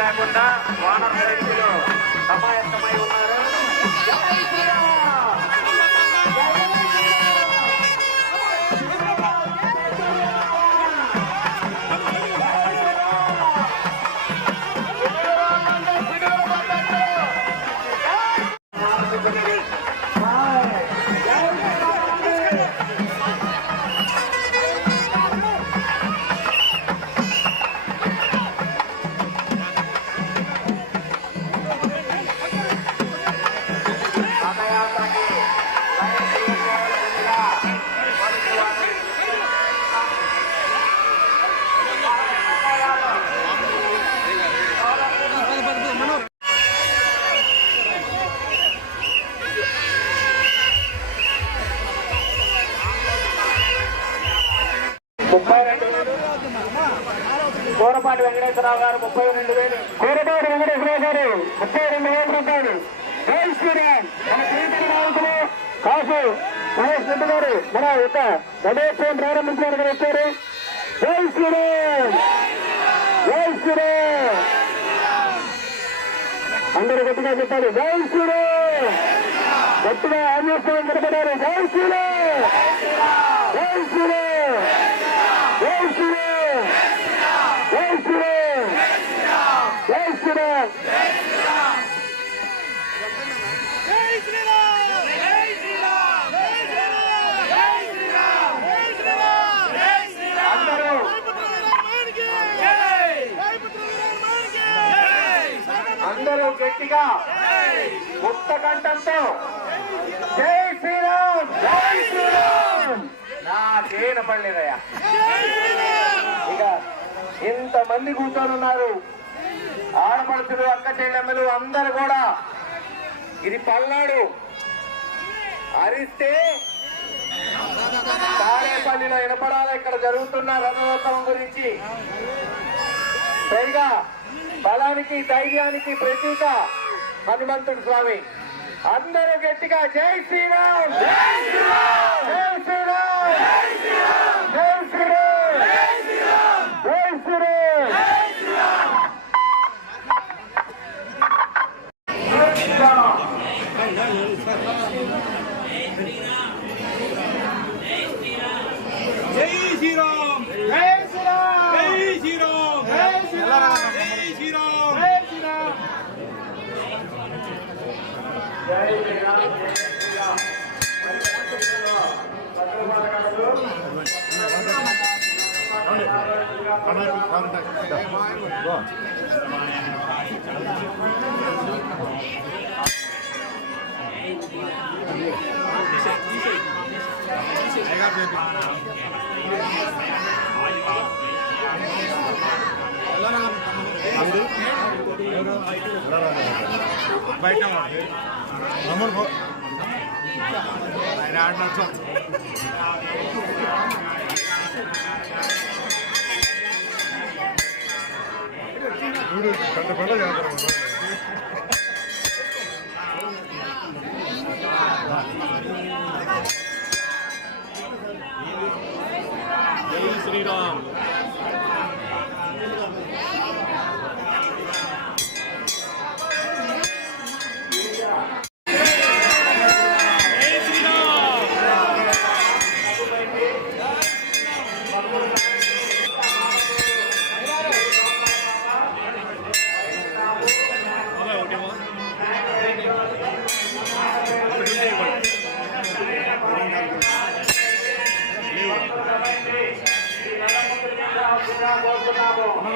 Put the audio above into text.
లేకుండా వానర రైతులు సమాయత్తమై ఉన్నారు. కోరపాటి వెంకటేశ్వరరావు గారు 32,000, కోరపాటి వెంకటేశ్వరరావు గారు 32,000 రూపాయలు. జై శ్రీరామ్. మన ప్రీతి నాయకులు కాసు మహేష్ రెడ్డి గారు మన యొక్క గణేశం ప్రారంభించడానికి వచ్చారు. జై శ్రీరామ్, జై శ్రీరామ్. అందరూ గట్టిగా చెప్పారు జై శ్రీరామ్. గట్టిగా ఆంజనేయ నిలబడారు. జై శ్రీరామ్, జై శ్రీరామ్, జై శ్రీరామ్, జై శ్రీరామ్, జై శ్రీరామ్. అందరూ గట్టిగా ముక్త కంఠంతో జై శ్రీరామ్, జై శ్రీరామ్. నాకేన పడలేదయ్యా. ఇక ఇంతమంది కూర్చొని ఉన్నారు. ఆడపడుచులు, అక్క చెల్లెమ్మలు అందరు కూడా. ఇది పల్నాడు. అరిస్తే తాడేపల్లిలో వినపడాలి ఇక్కడ జరుగుతున్న రథోత్సవం గురించి. పైగా బలానికి, ధైర్యానికి ప్రతీక హనుమంతుడు స్వామి. అందరూ గట్టిగా జై శ్రీరామ్, జై శ్రీరామ్, జై శ్రీరామ్, జై శ్రీరామ్, జై శ్రీరామ్, జై శ్రీరామ్, జై శ్రీరామ్, జై శ్రీరామ్. బయట నమ్ముడు ఆయన ఆడినచ్చు. పెద్ద పండుగ జై శ్రీరామ్. రావాల్సిందిగా కోరుతున్నాము.